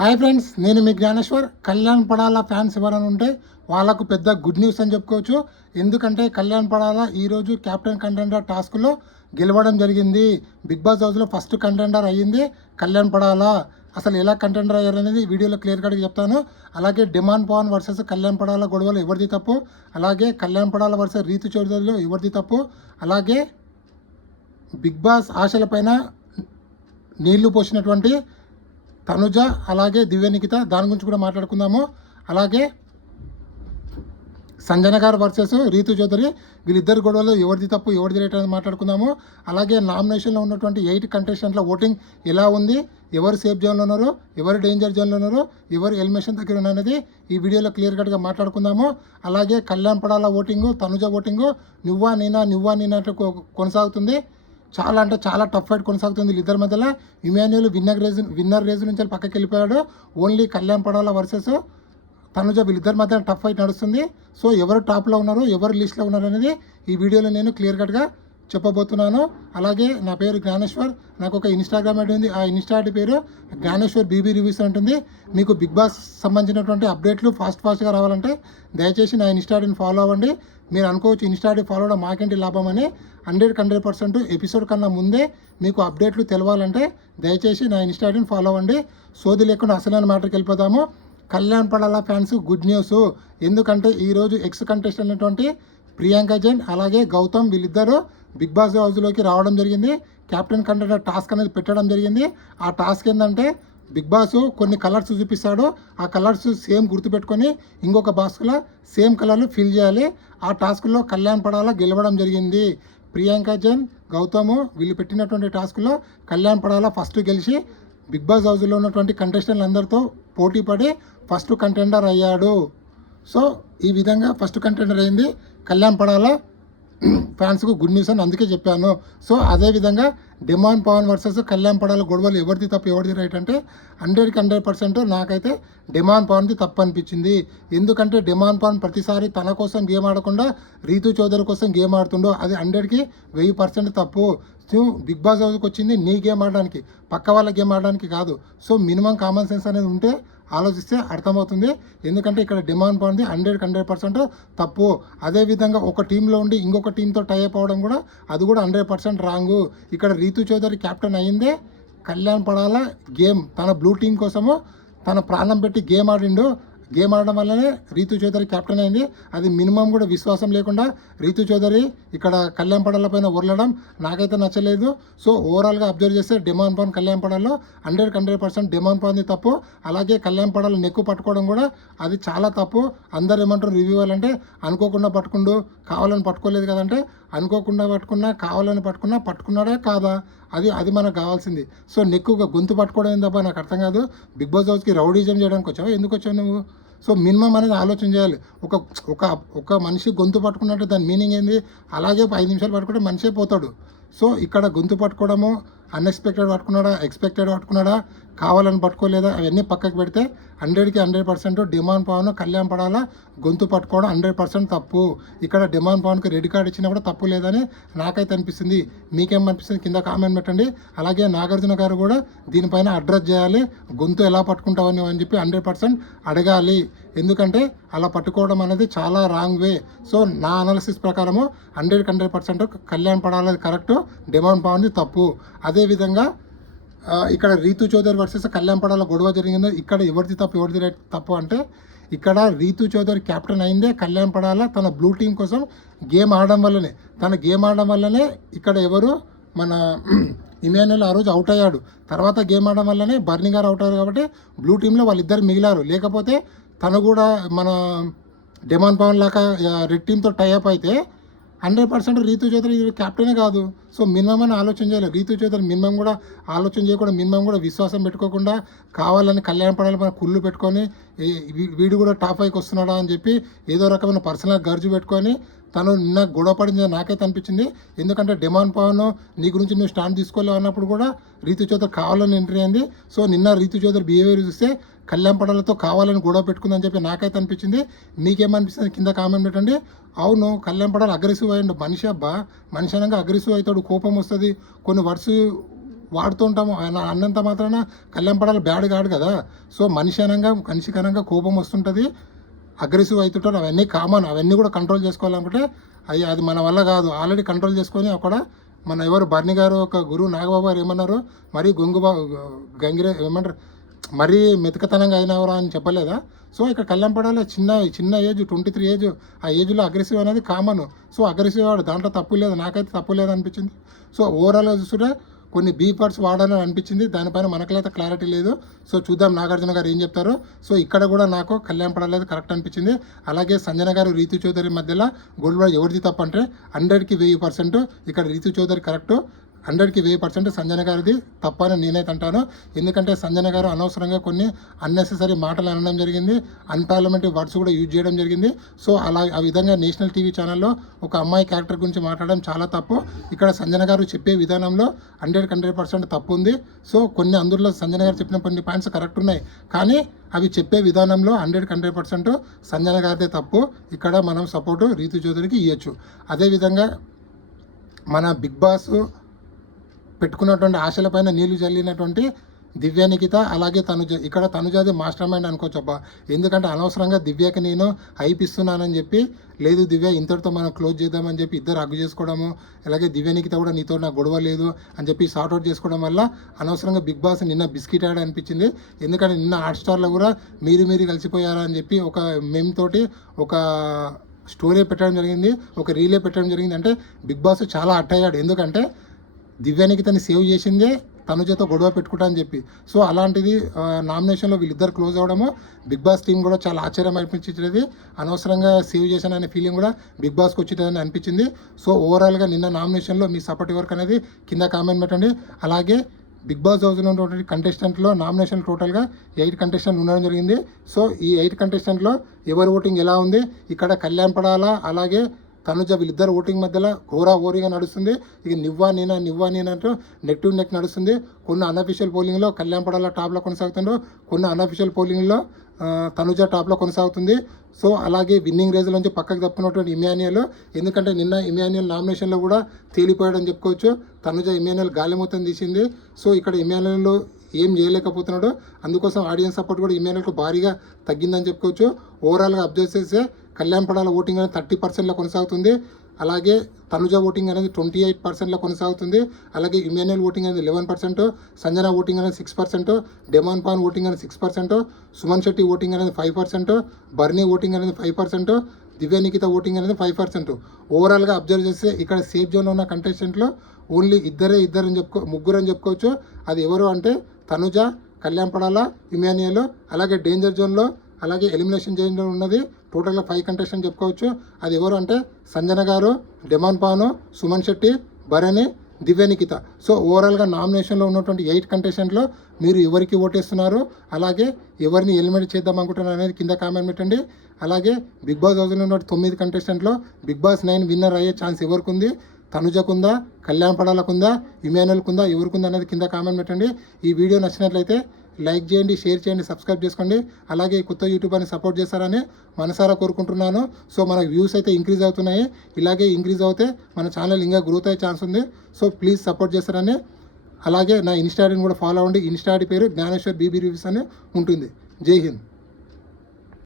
Hi friends, నేను మీ Gnaneshwar. Kalyan Padala fans ఎవరైనా ఉంటే వాళ్ళకు పెద్ద గుడ్ న్యూస్ అని చెప్పుకోవచ్చు. ఎందుకంటే కళ్యాణ్ పడాల ఈరోజు క్యాప్టెన్ కంటెండర్ టాస్క్లో గెలవడం జరిగింది. బిగ్ బాస్ హౌస్లో ఫస్ట్ కంటెండర్ అయ్యింది కళ్యాణ్ పడాల. అసలు ఎలా కంటెండర్ అయ్యారు అనేది వీడియోలో క్లియర్ కట్గా చెప్తాను. అలాగే డిమాండ్ పవన్ వర్సెస్ కళ్యాణ్ పడాల గొడవలు ఎవరిది తప్పు, అలాగే కళ్యాణ్ పడాల వర్సెస్ రీతు చౌదరిలో ఎవరిది తప్పు, అలాగే బిగ్ బాస్ ఆశలపైన నీళ్లు పోసినటువంటి తనుజ అలాగే దివ్యనికిత దాని గురించి కూడా మాట్లాడుకుందాము. అలాగే సంజన గారు వర్సెస్ రీతు చౌదరి వీళ్ళిద్దరు గొడవలు ఎవరిది తప్పు ఎవరిది రైట్ అనేది మాట్లాడుకుందాము. అలాగే నామినేషన్లో ఉన్నటువంటి 8 కంటెస్టెంట్ల ఓటింగ్ ఎలా ఉంది, ఎవరు సేఫ్ జోన్లో ఉన్నారు, ఎవరు డేంజర్ జోన్లో ఉన్నారు, ఎవరు ఎలిమినేషన్ దగ్గర ఉన్నది ఈ వీడియోలో క్లియర్ కట్గా మాట్లాడుకుందాము. అలాగే కళ్యాణ్ పడాల ఓటింగు, తనుజ ఓటింగు నువ్వా నేనా కొనసాగుతుంది. చాలా అంటే చాలా టఫ్ ఫైట్ కొనసాగుతుంది వీళ్ళిద్దరి మధ్యలో. ఇమాన్యుల్ విన్నర్ రేజ్ నుంచి పక్కకి వెళ్ళిపోయాడు. ఓన్లీ కళ్యాణ్ పడాల వర్సెస్ తనుజ వీళ్ళిద్దరి మధ్య టఫ్ ఫైట్ నడుస్తుంది. సో ఎవరు టాప్లో ఉన్నారు, ఎవరు లిస్ట్లో ఉన్నారు అనేది ఈ వీడియోలో నేను క్లియర్ కట్గా చెప్పబోతున్నాను. అలాగే నా పేరు జ్ఞానేశ్వర్. నాకు ఒక ఇన్స్టాగ్రామ్ ఐడి ఉంది. ఆ ఇన్స్టా ఐడి పేరు జ్ఞానేశ్వర్ బీబీ రివ్యూస్ ఉంటుంది. మీకు బిగ్ బాస్ సంబంధించినటువంటి అప్డేట్లు ఫాస్ట్గా రావాలంటే దయచేసి నా ఇన్స్టా ఐడిని ఫాలో అవ్వండి. మీరు అనుకోవచ్చు ఇన్స్టా ఐడి ఫాలో అవడం మాకేంటి లాభం అని. 100% ఎపిసోడ్ కన్నా ముందే మీకు అప్డేట్లు తెలవాలంటే దయచేసి నా ఇన్స్టా ఐడిని ఫాలో అవ్వండి. సోది లేకుండా అసలైన మ్యాటర్కి వెళ్ళిపోదాము. Kalyan Padala fans good news. ఎందుకంటే ఈరోజు ఎక్స్ కంటెస్టెంట్ అయినటువంటి ప్రియాంక జైన్ అలాగే గౌతమ్ వీళ్ళిద్దరూ బిగ్ బాస్ హౌస్లోకి రావడం జరిగింది. క్యాప్టెన్ కంటెండర్ టాస్క్ అనేది పెట్టడం జరిగింది. ఆ టాస్క్ ఏంటంటే బిగ్ బాస్ కొన్ని కలర్స్ చూపిస్తాడు. ఆ కలర్స్ సేమ్ గుర్తుపెట్టుకొని ఇంకొక బాక్స్లో సేమ్ కలర్లు ఫిల్ చేయాలి. ఆ టాస్క్లో కళ్యాణ్ పడాల గెలవడం జరిగింది. ప్రియాంక జైన్ గౌతమ్ వీళ్ళు పెట్టినటువంటి టాస్క్లో కళ్యాణ్ పడాల ఫస్ట్ గెలిచి బిగ్ బాస్ హౌస్లో ఉన్నటువంటి కంటెస్టెంట్లు అందరితో పోటీ పడి ఫస్ట్ కంటెండర్ అయ్యాడు. సో ఈ విధంగా ఫస్ట్ కంటెండర్ అయింది కళ్యాణ్ పడాల ఫ్యాన్స్కు గుడ్ న్యూస్ అని అందుకే చెప్పాను. సో అదేవిధంగా డిమాండ్ పవన్ వర్సెస్ కళ్యాణ్ పడాల గొడవలు ఎవరిది తప్పు ఎవరిది రైట్ అంటే 100% నాకైతే డిమాండ్ పవన్ది తప్పు అనిపించింది. ఎందుకంటే డిమాండ్ పవన్ ప్రతిసారి తన కోసం గేమ్ ఆడకుండా రీతు చౌదరి కోసం గేమ్ ఆడుతుండో అది 100% తప్పు. సో బిగ్ బాస్ హౌస్కి వచ్చింది నీ గేమ్ ఆడడానికి, పక్క వాళ్ళ గేమ్ ఆడడానికి కాదు. సో మినిమం కామన్ సెన్స్ అనేది ఉంటే ఆలోచిస్తే అర్థమవుతుంది. ఎందుకంటే ఇక్కడ డిమాండ్ పవన్ది 100% తప్పు. అదేవిధంగా ఒక టీంలో ఉండి ఇంకొక టీంతో టైఅప్ అవ్వడం కూడా అది కూడా 100% రాంగు. ఇక్కడ రీతు చౌదరి క్యాప్టెన్ అయ్యిందే కళ్యాణ్ పడాల గేమ్ తన బ్లూ టీం కోసము తన ప్రాణం పెట్టి గేమ్ ఆడిండు. గేమ్ ఆడడం వల్లనే రీతు చౌదరి క్యాప్టెన్ అయింది. అది మినిమం కూడా విశ్వాసం లేకుండా రీతు చౌదరి ఇక్కడ కళ్యాణ్ పడాల పైన ఉరలడం నాకైతే నచ్చలేదు. సో ఓవరాల్గా అబ్జర్వ్ చేస్తే డిమాండ్ పవన్ కళ్యాణ్ పడాల్లో 100% డిమాండ్ పవన్ది తప్పు. అలాగే కళ్యాణ్ పడాల నెక్కు పట్టుకోవడం కూడా అది చాలా తప్పు. అందరు ఏమంటారు రివ్యూ అంటే అనుకోకుండా పట్టుకుండు, కావాలని పట్టుకోలేదు కదంటే అనుకోకుండా పట్టుకున్నా కావాలని పట్టుకున్నాడా కాదా అది మనకు కావాల్సింది. సో నెక్కుగా గొంతు పట్టుకోవడం ఏందబ్బా నాకు అర్థం కాదు. బిగ్ బాస్ హౌస్కి రౌడీజం చేయడానికి వచ్చావు, ఎందుకు వచ్చావు నువ్వు? సో మినిమం అనేది ఆలోచన చేయాలి. ఒక మనిషి గొంతు పట్టుకున్నట్టు దాని మీనింగ్ ఏంది? అలాగే 5 నిమిషాలు పట్టుకుంటే మనిషే పోతాడు. సో ఇక్కడ గొంతు పట్టుకోవడము అన్ఎక్స్పెక్టెడ్ పట్టుకున్నాడా, ఎక్స్పెక్టెడ్ పట్టుకున్నాడా, కావాలని పట్టుకోలేదా అవన్నీ పక్కకు పెడితే 100% డిమాండ్ పవన్ కళ్యాణ్ పడాల గొంతు పట్టుకోవడం 100% తప్పు. ఇక్కడ డిమాండ్ పవన్కి రెడ్ కార్డ్ ఇచ్చినా కూడా తప్పు లేదని నాకైతే అనిపిస్తుంది. మీకేమనిపిస్తుంది కింద కామెంట్ పెట్టండి. అలాగే నాగార్జున గారు కూడా దీనిపైన అడ్రస్ చేయాలి. గొంతు ఎలా పట్టుకుంటావని అని చెప్పి 100% అడగాలి. ఎందుకంటే అలా పట్టుకోవడం అనేది చాలా రాంగ్ వే. సో నా అనాలిసిస్ ప్రకారము 100% కళ్యాణ్ పడాలది కరెక్టు, డిమాండ్ పవన్ది తప్పు. అదేవిధంగా ఇక్కడ రీతు చౌదరి వర్సెస్ కళ్యాణ్ పడాల గొడవ జరిగిందో ఇక్కడ ఎవరిది తప్పు ఎవరిది రైట్ తప్పు అంటే ఇక్కడ రీతు చౌదరి క్యాప్టెన్ అయిందే కళ్యాణ్ పడాల తన బ్లూ టీం కోసం గేమ్ ఆడడం వల్లనే ఇక్కడ ఎవరు మన ఇమాన్యుల్ ఆ రోజు అవుట్ అయ్యాడు. తర్వాత గేమ్ ఆడడం వల్లనే బర్నీ గారు అవుట్ అయ్యారు. కాబట్టి బ్లూ టీంలో వాళ్ళిద్దరు మిగిలారు. లేకపోతే తను కూడా మన డిమాండ్ పవన్ లాగా రెడ్ టీంతో టైఅప్ అయితే 100% రీతు చౌదరి క్యాప్టెనే కాదు. సో మినిమం అని ఆలోచన చేయాలి. రీతు చౌదరి మినిమం కూడా ఆలోచన చేయకుండా మినిమం కూడా విశ్వాసం పెట్టుకోకుండా కావాలని కళ్యాణ్ పడాల పైన కుళ్ళు పెట్టుకొని వీడు కూడా టాప్ 5కి వస్తున్నాడా అని చెప్పి ఏదో రకమైన పర్సనల్ గర్జు పెట్టుకొని తను నిన్న గొడవ పడింది నాకైతే అనిపించింది. ఎందుకంటే డిమాండ్ పవన్ నీ గురించి నువ్వు స్టాండ్ తీసుకోలేవు అన్నప్పుడు కూడా రీతు చౌదరి కావాలని ఎంట్రీ అయింది. సో నిన్న రీతు చౌదరి బిహేవియర్ చూస్తే కళ్యాణ్ పడాలతో కావాలని గొడవ పెట్టుకుందని చెప్పి నాకైతే అనిపించింది. మీకేమనిపిస్తుంది కింద కామెంట్ పెట్టండి. అవును కళ్యాణ్ పడాల అగ్రెసివ్ అయ్యండు. మనిషి అనగా అగ్రెసివ్ అవుతాడు, కోపం వస్తుంది, కొన్ని వర్డ్స్ వాడుతూ ఉంటాము. ఆయన అన్నంత మాత్రాన కళ్యాణ్ పడాలి బ్యాడ్ కాదు కదా. సో మనిషికనంగా కోపం వస్తుంటుంది, అగ్రెసివ్ అవుతుంటారు. అవన్నీ కామన్. అవన్నీ కూడా కంట్రోల్ చేసుకోవాలనుకుంటే అది మన వల్ల కాదు. ఆల్రెడీ కంట్రోల్ చేసుకొని అక్కడ మన ఎవరు బర్ని గారు ఒక గురువు నాగబాబు గారు ఏమన్నారు, మరీ గంగిరే ఏమంటారు, మరీ మెతకతనంగా అయినవరా అని చెప్పలేదా. సో ఇక్కడ కళ్ళంపడాలి చిన్న ఏజ్ 23 ఏజ్. ఆ ఏజ్లో అగ్రెసివ్ అనేది కామన్. సో అగ్రెసివ్ వాడు దాంట్లో తప్పు లేదు, నాకైతే తప్పు లేదు అనిపించింది. సో ఓవరాల్గా చూస్తుంటే కొన్ని బీపర్స్ వాడాలని అనిపించింది. దానిపైన మనకైతే క్లారిటీ లేదు. సో చూద్దాం నాగార్జున గారు ఏం చెప్తారో. సో ఇక్కడ కూడా నాకు కళ్యాణ్ పడాలేదు కరెక్ట్ అనిపించింది. అలాగే సంజన గారు రీతు చౌదరి మధ్యలో గోల్డ్ మెడల్ ఎవరిది తప్పు అంటే 100కి 1000% ఇక్కడ రీతు చౌదరి కరెక్టు, 100కి 1000% సంజన గారిది తప్పని నేనైతే అంటాను. ఎందుకంటే సంజన గారు అనవసరంగా కొన్ని అన్నెసెసరీ మాటలు అనడం జరిగింది, అన్పార్లమెంటరీ వర్డ్స్ కూడా యూజ్ చేయడం జరిగింది. సో ఆ విధంగా నేషనల్ టీవీ ఛానల్లో ఒక అమ్మాయి క్యారెక్టర్ గురించి మాట్లాడడం చాలా తప్పు. ఇక్కడ సంజన గారు చెప్పే విధానంలో 100% తప్పు ఉంది. సో కొన్ని అందులో సంజన గారు చెప్పిన కొన్ని పాయింట్స్ కరెక్ట్ ఉన్నాయి, కానీ అవి చెప్పే విధానంలో 100% సంజన గారిదే తప్పు. ఇక్కడ మనం సపోర్టు రీతు చౌదరికి ఇవ్వచ్చు. అదేవిధంగా మన బిగ్ బాస్ పెట్టుకున్నటువంటి ఆశలపైన నీళ్లు చల్లినటువంటి దివ్య నిఖిత, అలాగే తనుజ. ఇక్కడ తనుజది మాస్టర్ మైండ్ అనుకోవచ్చు అబ్బా. ఎందుకంటే అనవసరంగా దివ్యకి నేను హైప్ ఇస్తున్నానని చెప్పి, లేదు దివ్య ఇంతటితో మనం క్లోజ్ చేద్దామని చెప్పి ఇద్దరు హగ్ చేసుకోవడము, అలాగే దివ్య నిఖిత కూడా నీతో నాకు గొడవ లేదు అని చెప్పి సార్ట్అవుట్ చేసుకోవడం వల్ల అనవసరంగా బిగ్ బాస్ నిన్న బిస్కెట్ యాడ్ అనిపించింది. ఎందుకంటే నిన్న హాట్స్టార్లో కూడా మీరు కలిసిపోయారా అని చెప్పి ఒక మెమ్ తోటి ఒక స్టోరీ పెట్టడం జరిగింది, ఒక రీలే పెట్టడం జరిగింది. అంటే బిగ్ బాస్ చాలా అట్టయ్యాడు. ఎందుకంటే దివ్యానికి తను సేవ్ చేసిందే తనుజతో గొడవ పెట్టుకుంటా అని చెప్పి. సో అలాంటిది నామినేషన్లో వీళ్ళిద్దరు క్లోజ్ అవ్వడము బిగ్ బాస్ టీం కూడా చాలా ఆశ్చర్యం అనిపించేది. అనవసరంగా సేవ్ చేశాననే ఫీలింగ్ కూడా బిగ్ బాస్కి వచ్చేదని అనిపించింది. సో ఓవరాల్గా నిన్న నామినేషన్లో మీ సపోర్ట్ ఎవరికి అనేది కింద కామెంట్ పెట్టండి. అలాగే బిగ్ బాస్ హౌస్లో ఉన్నటువంటి కంటెస్టెంట్లో నామినేషన్ టోటల్గా 8 కంటెస్టెంట్ ఉండడం జరిగింది. సో ఈ 8 కంటెస్టెంట్లో ఎవరి ఓటింగ్ ఎలా ఉంది, ఇక్కడ కళ్యాణ్ పడాలా అలాగే తనుజ వీళ్ళిద్దరు ఓటింగ్ మధ్యలో ఓరిగా నడుస్తుంది. ఇక నివ్వా నేనా అంటూ నెక్ టు నెక్ నడుస్తుంది. కొన్ని అన్అఫీషియల్ పోలింగ్లో కళ్యాణ్ పడాల టాప్లో కొనసాగుతుండో, కొన్ని అన్అఫీషియల్ పోలింగ్లో తనుజ టాప్లో కొనసాగుతుంది. సో అలాగే విన్నింగ్ రేజ్ నుంచి పక్కకు తప్పుకున్నటువంటి ఇమాన్యుయల్, ఎందుకంటే నిన్న ఇమాన్యుయల్ నామినేషన్లో కూడా తేలిపోయాడని చెప్పుకోవచ్చు. తనుజ ఇమాన్యుయల్ గాలి మొత్తం తీసింది. సో ఇక్కడ ఇమాన్యుయల్ ఏం చేయలేకపోతున్నాడు, అందుకోసం ఆడియన్స్ సపోర్ట్ కూడా ఇమాన్యుయల్కు భారీగా తగ్గిందని చెప్పుకోవచ్చు. ఓవరాల్గా అబ్జర్వ్ చేస్తే కళ్యాణ్ పడాల ఓటింగ్ అనేది 30%లో కొనసాగుతుంది. అలాగే తనుజ ఓటింగ్ అనేది 28%లో కొనసాగుతుంది. అలాగే ఇమాన్యుయల్ ఓటింగ్ అనేది 11%, సంజన ఓటింగ్ అనేది 6%, డెమాన్ పాన్ ఓటింగ్ అనేది 6%, సుమన్ శెట్టి ఓటింగ్ అనేది 5%, బర్నీ ఓటింగ్ అనేది 5%, దివ్య నిఖిత ఓటింగ్ అనేది 5%. ఓవరాల్గా అబ్జర్వ్ చేస్తే ఇక్కడ సేఫ్ జోన్లో ఉన్న కంటెస్టెంట్లో ఓన్లీ ముగ్గురు అని చెప్పుకోవచ్చు. అది ఎవరు అంటే తనుజ, కళ్యాణ్ పడాల, ఇమాన్యుయల్. అలాగే డేంజర్ జోన్లో అలాగే ఎలిమినేషన్ జోన్లో ఉన్నది టోటల్గా 5 కంటెస్టెంట్ చెప్పుకోవచ్చు. అది ఎవరు అంటే సంజన గారు, డెమాన్ పాను, సుమన్ శెట్టి, భరణి, దివ్య నిఖిత. సో ఓవరాల్గా నామినేషన్లో ఉన్నటువంటి 8 కంటెస్టెంట్లో మీరు ఎవరికి ఓటేస్తున్నారు, అలాగే ఎవరిని ఎలిమినేట్ చేద్దాం అనుకుంటున్నారు అనేది కింద కామెంట్ పెట్టండి. అలాగే బిగ్ బాస్ హౌస్లో ఉన్న 9 కంటెస్టెంట్లో బిగ్ బాస్ 9 విన్నర్ అయ్యే ఛాన్స్ ఎవరికి ఉంది, తనుజకుందా, కళ్యాణ్ పడాలకుందా, ఇమాన్యుయల్కుందా, ఎవరికుందా అనేది కింద కామెంట్ పెట్టండి. ఈ వీడియో నచ్చినట్లయితే లైక్ చేయండి, షేర్ చేయండి, సబ్స్క్రైబ్ చేసుకోండి. అలాగే కొత్త యూట్యూబర్ని సపోర్ట్ చేస్తారని మనసారా కోరుకుంటున్నాను. సో మనకు వ్యూస్ అయితే ఇంక్రీజ్ అవుతున్నాయి. ఇలాగే ఇంక్రీజ్ అవుతే మన ఛానల్ ఇంకా గ్రోత్ అయ్యే ఛాన్స్ ఉంది. సో ప్లీజ్ సపోర్ట్ చేస్తారని. అలాగే నా ఇన్స్టా ఐడిని కూడా ఫాలో అవ్వండి. ఇన్స్టా ఐడి పేరు జ్ఞానేశ్వర్ బీబీ రివ్యూస్ అని ఉంటుంది. జై హింద్.